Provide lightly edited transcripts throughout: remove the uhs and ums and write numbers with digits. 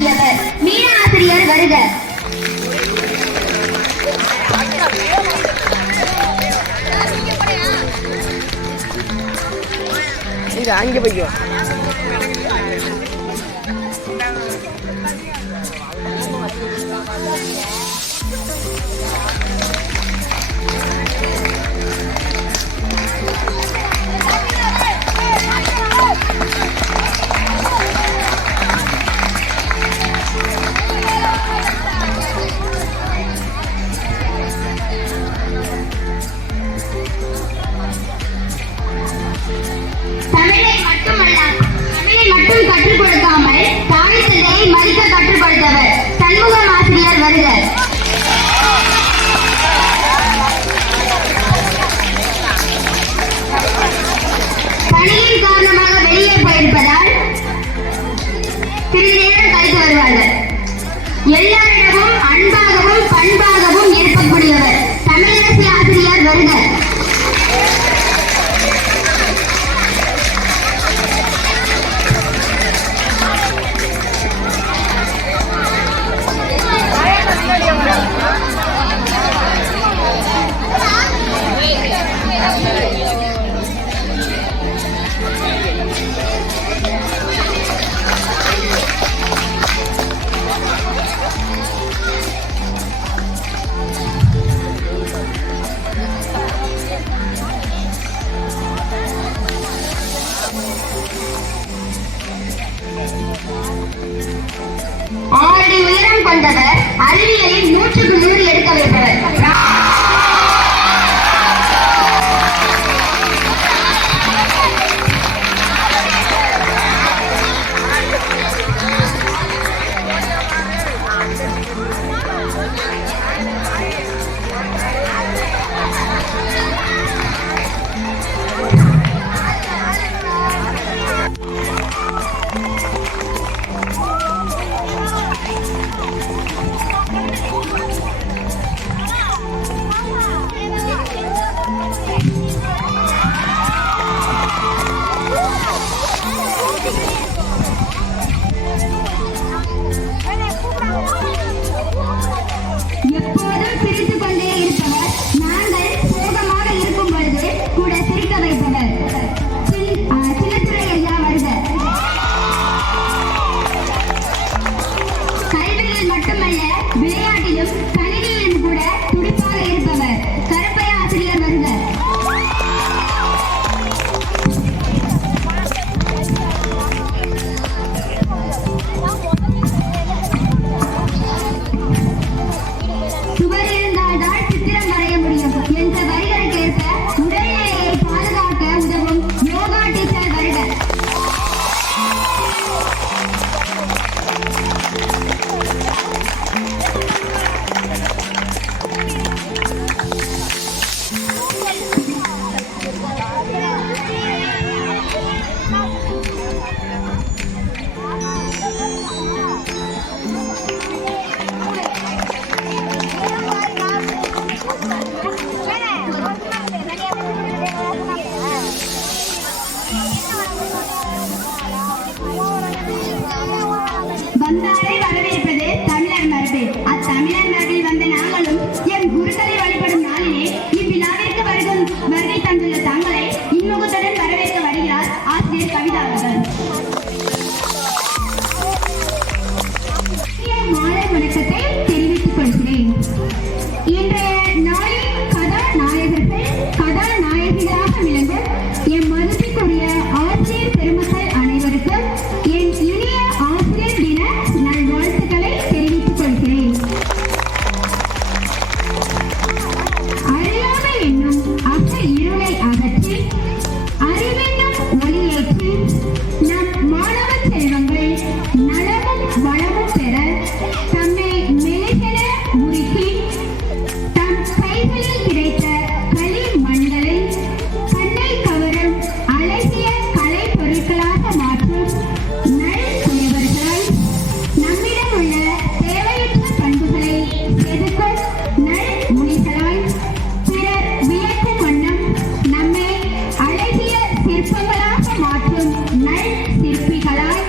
மீன ஆசிரியர் வருக. அங்கே போய்க்கோ. தமிழை மட்டும் கற்றுக் கொடுக்காமல் தாய் தந்தையை மதிக்க கற்றுக் கொடுத்தவர் சண்முகம் ஆசிரியர் வருக. பணியின் காரணமாக வெளியே போயிருப்பதால் சிறிது நேரம் கழித்து வருவார்கள். எல்லாரிடமும் அன்பாகவும் பண்பாகவும் இருக்கக்கூடியவர் தமிழரசி ஆசிரியர் வருக. ஆறடி உயரம் கொண்டவர், அறிவியலில் 100க்கு 100 எடுக்க வைப்பவர். எப்போதும் சிரித்துக் கொண்டே இருப்பவர், நாங்கள் சோகமாக இருக்கும் பொழுது கூட சிரிக்க வைப்பவர் சின்னத்துறை ஐயா வருக. கல்வியில் மட்டுமல்ல விளையாட்டிலும் கணினியிலும் கூட துடிப்பாக இருப்பவர் கருப்பையா ஆசிரியர் வருக. சுவர் இருந்தால்தான் சித்திரம் வரைய முடியும் என்ற வரிகளுக்கேற்ப உடல்நிலையை பாதுகாக்க உதவும் யோகா டீச்சர் வருக. வந்தாரை வரவேற்பது தமிழர் மரபு. அத்தமிழர் மரபில் வந்த நாங்களும் என் குருக்களை வழிபடும் நாளிலே இவ்விழாவிற்கு வருகை தந்துள்ள தங்களை இன்முகத்துடன் வரவேற்க வருகிறார் ஆசிரியர் கவிதா அவர்கள். மாலை வணக்கத்தை தெரிவித்துக் கொள்கிறேன். இன்றைய நாளின் கதாநாயகர்கள் கதாநாயகிகளாக விளங்கும் என் மதிப்புக்குரிய ஆசிரியர் பெருமக்கள் அனைவருக்கும் என் இனிய ஆசிரியர் தின நல்வாழ்த்துக்களை தெரிவித்துக் கொள்கிறேன். அறியாமை என்னும் அக இருளை அகற்றி அறிவென்னும் ஒளியேற்றி நம் மாணவ செல்வங்கள் நலமும் வளமும் பெற தம்மை மெழுகென உருக்கி தம் கைகளில் கிடைத்த களி மண்களை கண்ணை கவரும் அழகிய கலை பொருட்களாக மாற்றும் நல் துணிவர்களாய் நம்மிடம் உள்ள தேவையற்ற பண்புகளை செதுக்கும் நல் முனிகளாய் பிறர் வியக்கும் வண்ணம் நம்மை அழகிய சிற்பங்களாக மாற்றும் நல் சிற்பிகளாய்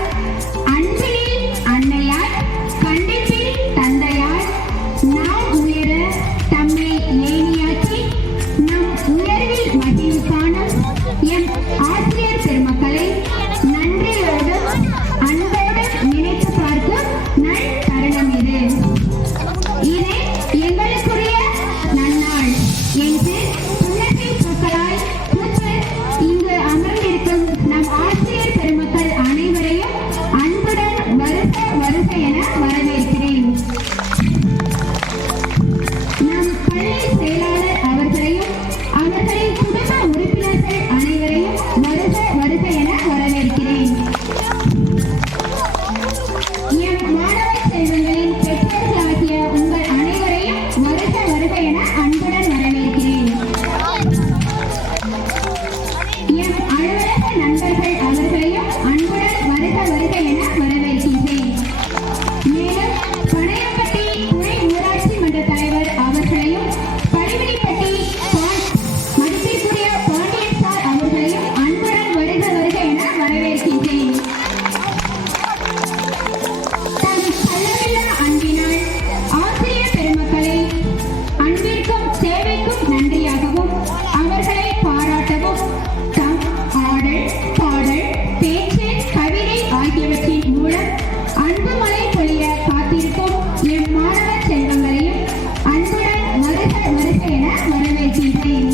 அன்பினில் அன்னையாய் என வரவேற்கிறேன். நம் பள்ளி செயலாளர் அவர்களையும் அவர்களின் குடும்ப உறுப்பினர்கள் அனைவரையும் வருக வருக என வரவேற்கிறேன். எம் மாணவ செல்வங்களின் பெற்றோர்களாகிய உங்கள் அனைவரையும் வருக வருக என அன்புடன் வரவேற்கிறேன். எம் அலுவலக நண்பர்கள் அவர்களையும் அன்புடன் வருக வருக என வரவேற்கின்றேன். மேலும் பனையப்பட்டி துணை ஊராட்சி மன்ற தலைவர் அவர்களையும் பழிவிடிப்பட்டி மதிப்பிற்குரிய பாண்டியன் சார் அவர்களையும் அன்புடன் வருக வருக என வரவேற்கின்றேன். தம் அளவில்லா அன்பினால் ஆசிரியர் பெருமக்களை அன்பிற்கும் சேவைக்கும் நன்றியாகவும் அவர்களை பாராட்டவும் தம் ஆடல் பாடல் பேச்சு கவிதை ஆகியவற்றின் மூலம் அன்பு மழை பொழிய காத்திருக்கும் எம் மாணவ செல்வங்களையும் அன்புடன் வருக வருக என வரவேற்கின்றேன்.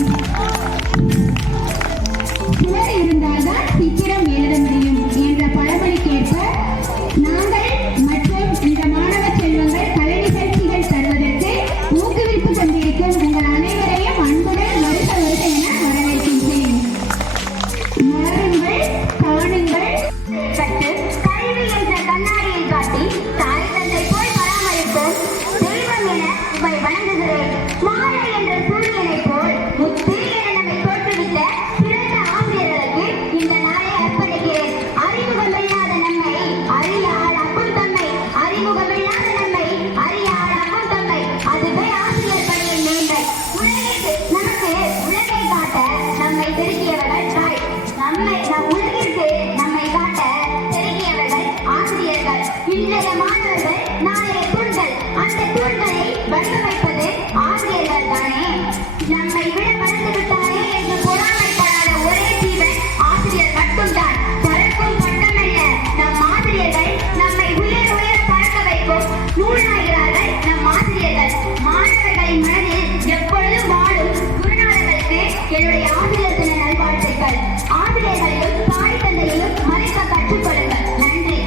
சுவர் இருந்தால்தான் சித்திரம் எழுத முடியும் என்ற பழமொழிக்கேற்ப நாங்கள் மற்றும் இந்த மாணவ செல்வங்கள் கலை நிகழ்ச்சிகள் தருவதற்கு ஊக்குவித்துக் கொண்டிருக்கும் உங்கள் அனைவரையும் அன்புடன் வருக வருக என வரவேற்கின்றேன். மாறுங்கள், காணுங்கள், கற்று கல்வி என்ற கண்ணாடியை காட்டி தாய் தந்தை போல் பராமரிப்போம் தெய்வம் என உங்களை வணங்குகிறேன். மாலை என்ற சூரியனை போல் முத்து என நம்மை தோற்றுவித்த சிறந்த ஆசிரியர்களுக்கு இந்த நாளை அர்ப்பணிக்கிறேன். அறிமுகமில்லாத நம்மை அறியாள் அப்பும் தம்மை, அறிமுகமில்லாத நம்மை அறியாள் அப்பும் தம்மை, அதுவே ஆசிரியர் பணியின் மேன்மை. நமக்கு உலகை காட்ட நம்மை செதுக்கியவர்கள் தாய், உலகிற்கு நம்மை காட்ட செதுக்கியவர்கள் ஆசிரியர்கள். இன்றைய மாணவர்கள் நாளைய தூண்கள், அந்த தூண்களை வடிவமைப்பது ஆசிரியர்கள் தானே. நம்மை விட வளர்ந்து விட்டாரே என்று பொறாமைப்படாத ஒரே ஜீவன் ஆசிரியர் மட்டும்தான். பறக்கும் பட்டமல்ல நம் ஆசிரியர்கள், நம்மை உயர் உயர பறக்க வைக்கும் நூலாகிறார்கள் நம் ஆசிரியர்கள். மாணவர்களின் மனதில் எப்பொழுதும் வாழும் குருநாதர்களுக்கு என்னுடைய ஆசிரியர் தின நல்வாழ்த்துக்கள். ஆசிரியர்களையும் தாய் தந்தையையும் மதிக்க கற்றுக்கொள்ளுங்கள். நன்றி.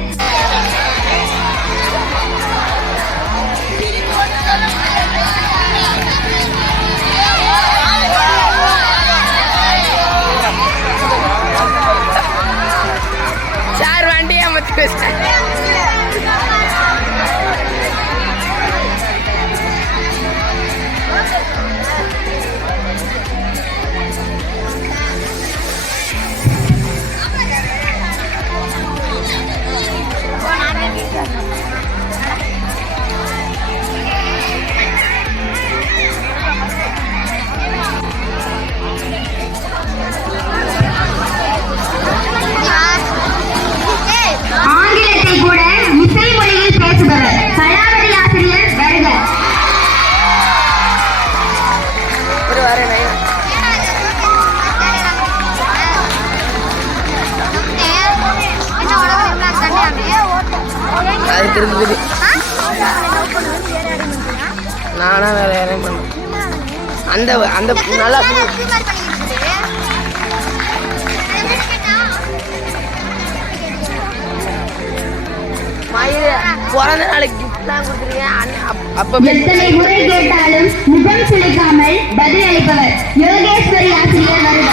சார் வண்டியை மத்து ஆங்கிலத்தை கூட இசை மொழியில் பேசுபவர் கலாவதி ஆசிரியர் வருக. ஒரு வரேன் அது திரும்பி நானா வேற யாரையும் பண்ண அந்த அந்த நல்லா பிறந்த நாளைக்கு கிஃப்ட்லாம் கொடுத்துருக்கேன். அப்ப எத்தனை முறை கேட்டாலும் முகம் சுளிக்காமல் பதில் அளிப்பவர் யோகேஸ்வரி ஆசிரியர் வருக.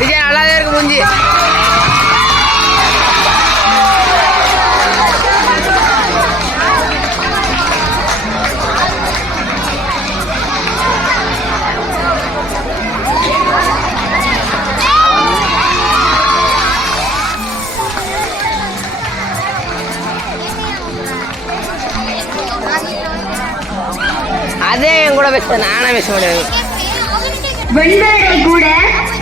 விஜய் நல்லாவே இருக்கு மூஞ்சி. அதே என் கூட பேச நானே பேச முடியாது. வெண்பதை கூட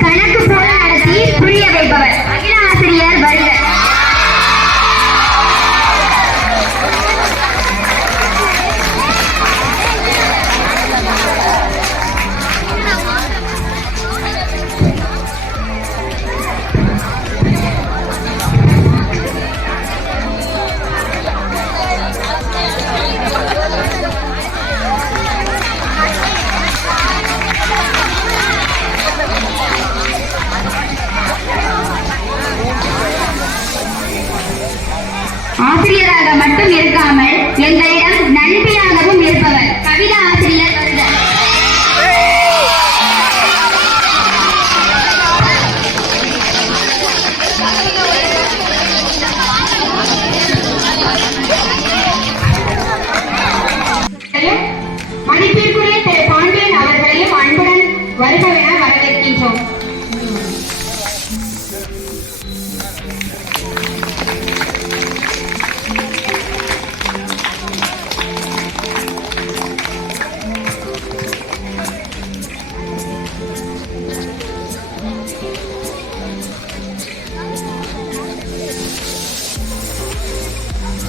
கணக்கு போல நடத்தி புரிய வைப்பவர் அகில ஆசிரியர் வருக. ஆசிரியராக மட்டும் இருக்காமல் எங்களிடம் நண்பியாகவும் இருப்பவர் கவிதா ஆசிரியர் வருக. மதிப்பிற்குரிய திரு பாண்டியன் அவர்களையும் அன்புடன் வருகவென வரவேற்கின்றோம்.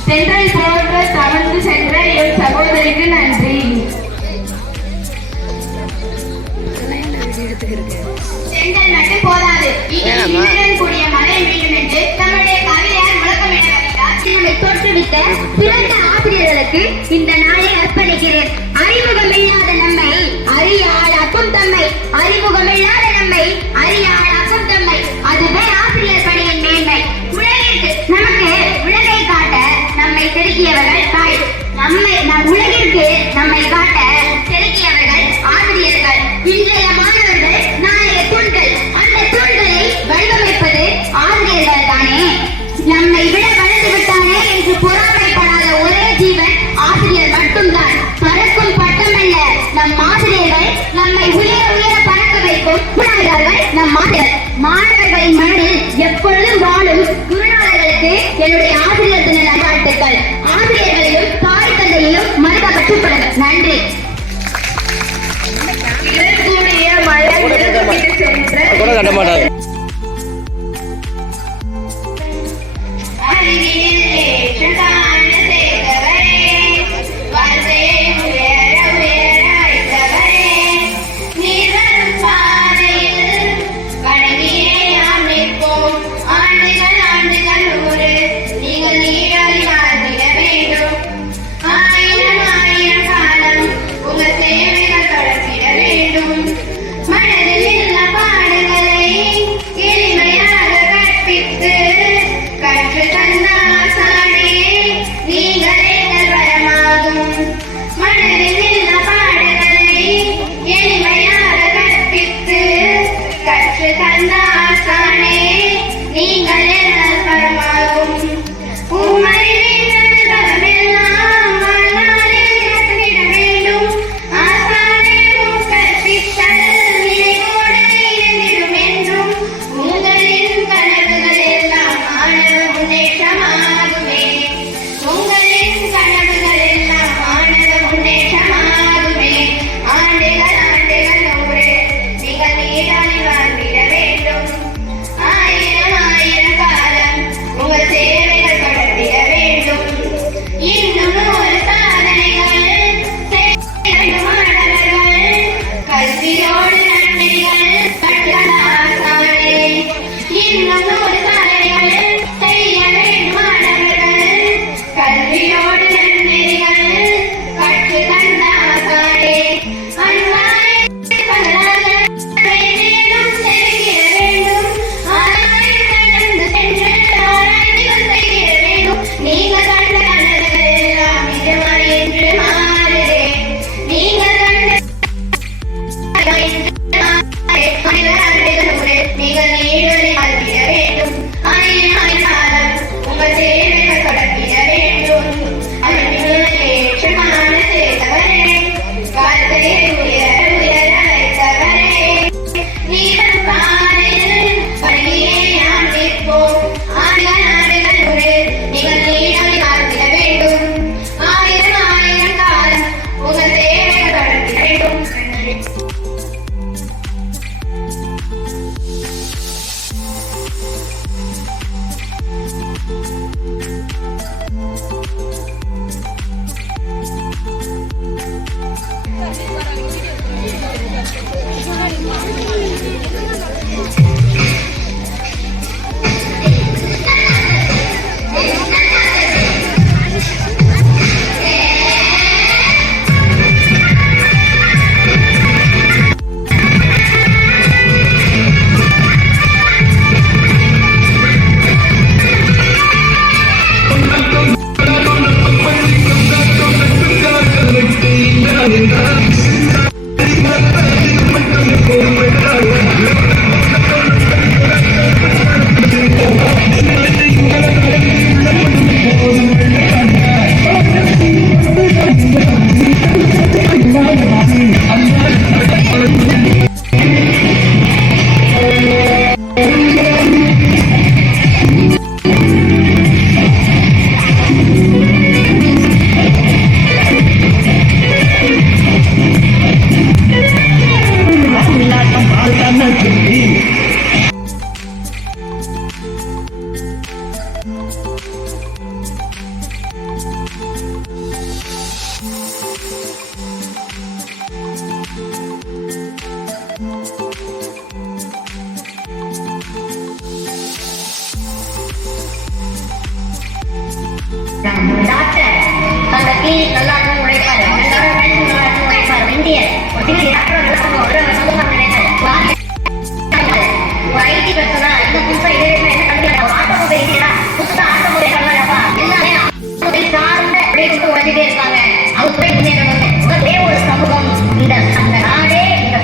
சென்ட்ரல் போர்டு தவழ்ந்து சென்ற என் சகோதரிக்கு நன்றி. செங்கல் மட்டும் போதாது, இன்றுடன் கூடிய மழை வேண்டும் என்று நம்முடைய கவிதையால் முழக்கமிட வருகிறார். நம்மை தோற்றுவித்த சிறந்த ஆசிரியர்களுக்கு இந்த நாளை அர்ப்பணிக்கிறேன். அறிமுகமில்லாத நம்மை அறியாளாக்கும் தம்மை, அறிமுகமில்லாத நம்மை அறியாளாக்கும் தம்மை, அதுவே ஆசிரியர் பணியின் மேன்மை. உலகிற்கு நமக்கு உலகை காட்ட நம்மை செதுக்கியவர்கள் தாய், உலகிற்கு நம்மை காட்ட செதுக்கியவர்கள் ஆசிரியர்கள். இன்றைய மாணவர்கள் நாளைய தூண்கள், அந்த தூண்களை வடிவமைப்பது ஆசிரியர்கள் தானே. நம்மை விட வளர்ந்து விட்டானே என்று பொறாமைப்படாத ஒரே ஜீவன் ஆசிரியர் மட்டும்தான். பறக்கும் பட்டமல்ல நம் ஆசிரியர்கள், நம்மை உயர உயர பறக்க வைக்கும் குருநாதர்கள் நம் ஆசிரியர். மாணவர்களின் மனதில் எப்பொழுதும் வாழும் குருநாதர்களுக்கு என்னுடைய ஆசிரியர் தின நல்வாழ்த்துக்கள். ஆசிரியர்களையும் தாய் தந்தையையும் மறக்க கற்றுக்கொள்ளுங்கள். நன்றி. இதற்குரிய மழை சென்ற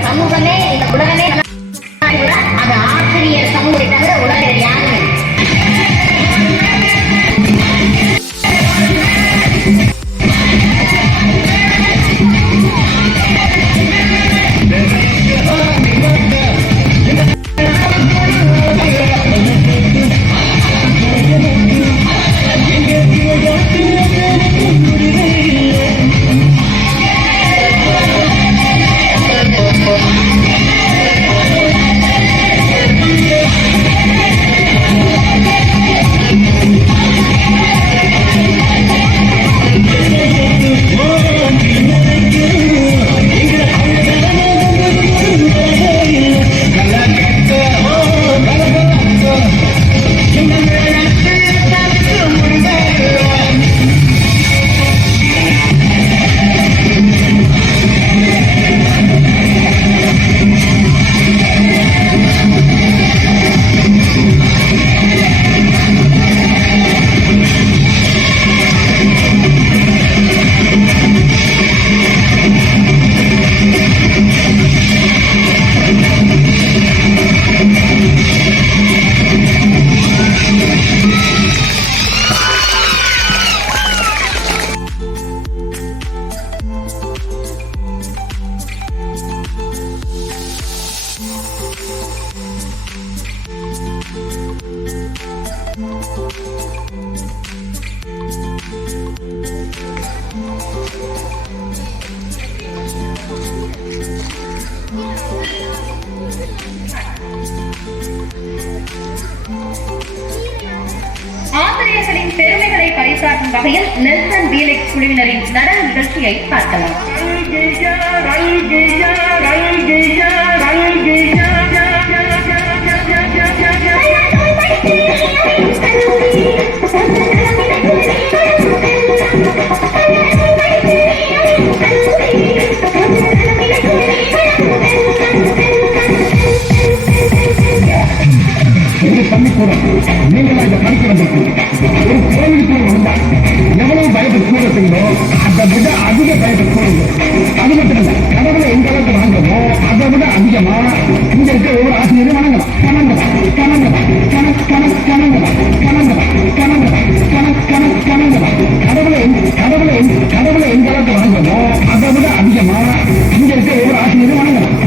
சமூகமே இந்த உலகமே அது ஆசிரியர் சமூகத்தை தவிர உலகில் யாருமே ஆசிரியர்களின் பெருமைகளை பறைசாற்றும் வகையில் நெல்சன் பீலிக்ஸ் குழுவினரின் நடன நிகழ்ச்சியை பார்க்கலாம். நீங்கள் அந்த படிக்கிறதுக்கு ஒரு கோவிலுக்கு வந்தா எவ்வளவு பயத்தை கூட செய்யணும் அதை விட அதிக பயத்தை கூடுங்க. அது மட்டும் இல்ல, கடவுளை எந்த அளவுக்கு வாங்கமோ அதை விட அதிகமா இங்க இருக்க ஒவ்வொரு ஆசிரியரும் வணங்கலாம். கடவுளை எந்த அளவுக்கு வாங்கமோ அதை விட அதிகமா இங்க இருக்க ஒவ்வொரு ஆசிரியரும் வணங்கலாம்.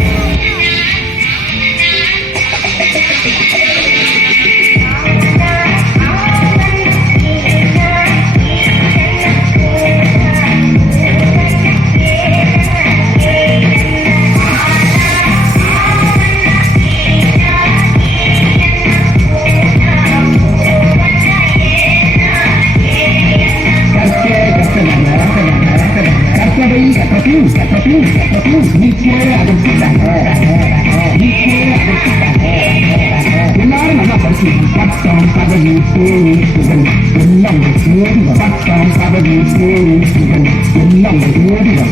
எல்லாரும் நல்லா படிச்சு பட்டம் பதவி பேரு புகழ் எல்லாம் பட்டம் பதவி பேரு புகழ் எல்லாம் ஓடிவா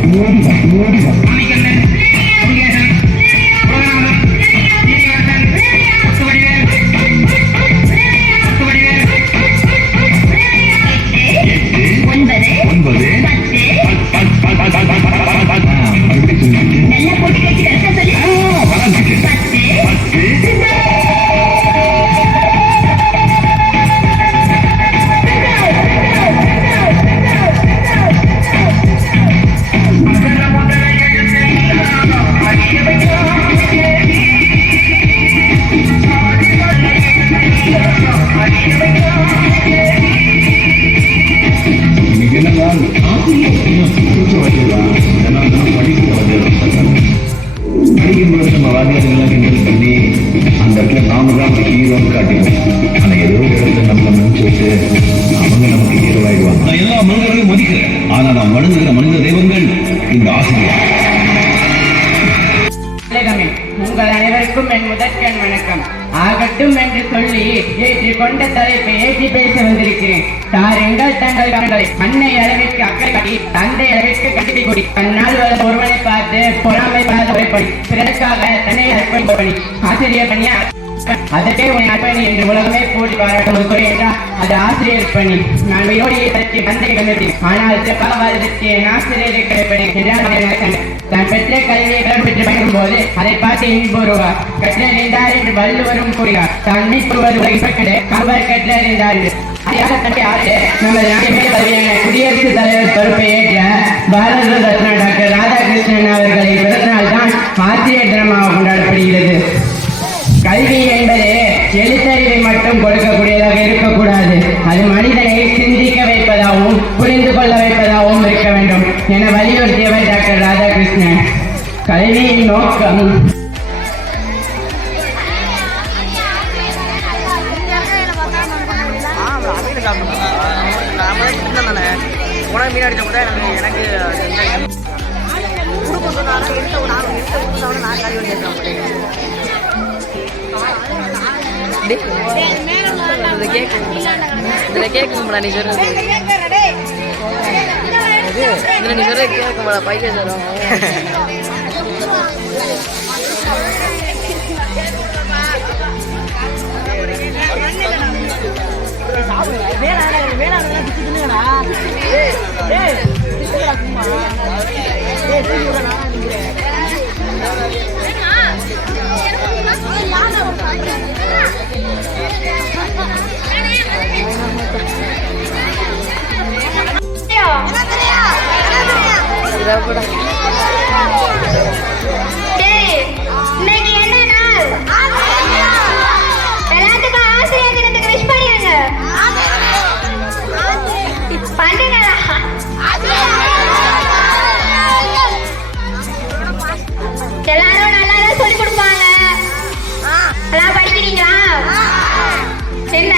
படிக்கும்போது நம்ம வாத்தியார்களெல்லாம் கிண்டல் பண்ணி அந்த இடத்துல நாம தான் ஒரு ஹீரோன்னு காட்டினோம். ஆனா ஏதோ ஒரு இடத்துல நம்மளை நினைச்சுட்டு அவங்க நமக்கு ஹீரோவாயிடுவாங்க. நான் எல்லா மனிதர்களையும் மதிக்கிறேன். ஆனா நான் வணங்குகிற மனித தெய்வங்கள் இந்த ஆசிரியர். உங்கள் அனைவருக்கும் என் முதற்கண் வணக்கம். ஆகட்டும் என்று சொல்லி ஏற்றிக்கொண்ட தலைப்பை ஏற்றி பேச வந்திருக்கிறேன். தாருங்கள் தங்கள் கண்களை அன்னை அளவிற்கு அக்கறை காட்டி தந்தை அளவிற்கு கட்டி கொடி தன்னால் ஒருவனை பார்த்து பொறாமை படி பிறருக்காக தன்னை அர்ப்பணிப்படி ஆசிரியர் பணியா அதற்கே உன்னை அர்ப்பணி என்று உலகமே போட்டி பாராட்டுவது குறை என்றால் அது ஆசிரியர் பணி. நான் விரோடியை பற்றி தந்தை கண்டேன், ஆனால் பலவாதத்திற்கு என் ஆசிரியரை கிடைப்பேன். தான் பெற்ற கல்வியை பெற்று பயணம் போது அதை பார்த்து இன்புறுவார். கற்றறிந்தார் என்று வள்ளுவரும் கூறுகிறார். தான் மீட்புவது கவர் கற்றறிந்தார். நமது நாட்டின் குடியரசுத் தலைவர் பொறுப்பை ஏற்ற பாரத ரத்னா டாக்டர் ராதாகிருஷ்ணன் அவர்களை பிறந்தநாள் தான் ஆசிரியர் தினமாக கொண்டாடப்படுகிறது. கல்வி என்பது எழுத்தறிவை மட்டும் கொடுக்கக்கூடியதாக இருக்கக்கூடாது. அது மனிதனை சிந்திக்க வைப்பதாகவும் புரிந்து கொள்ள வைப்பதாகவும் இருக்க வேண்டும் என வலியுறுத்தியவர் டாக்டர் ராதாகிருஷ்ணன். கல்வியின் நோக்கம் கேக்குங்களா நீ சொல்ற நீ சொல்ற கேட்குங்களா பைக்க சொல்லுவாங்க இன்னைக்கு என்ன நாள்? எல்லாத்துக்கும் ஆசிரியர் தினத்துக்கு விஷ் பண்ணிருங்க. பண்ணுங்களா? எல்லாரும் நல்லா தான் சொல்லி கொடுப்பாங்க. நல்லா படிக்கிறீங்களா? என்ன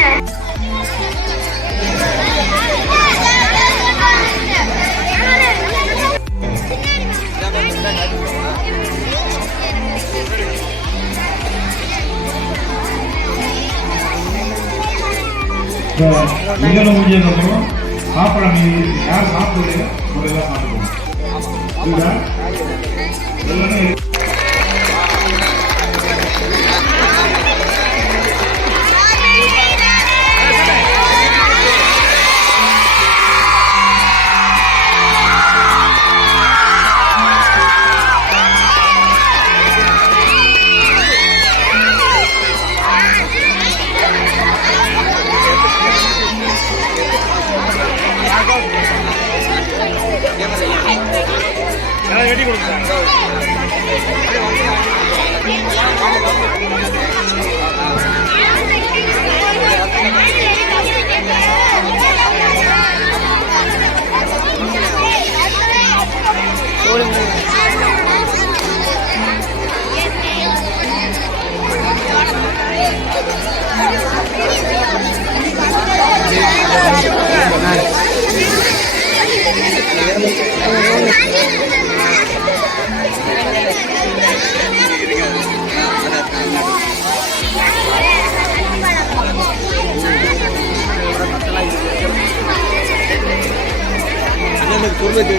நீங்களும் முடிஞ்சதும் சாப்பிட யார் சாப்பிடுறீங்க முறையெல்லாம் சாப்பிடுவோம். எல்லாமே வெட்டி கொடுக்குறாங்க. சொல்லுது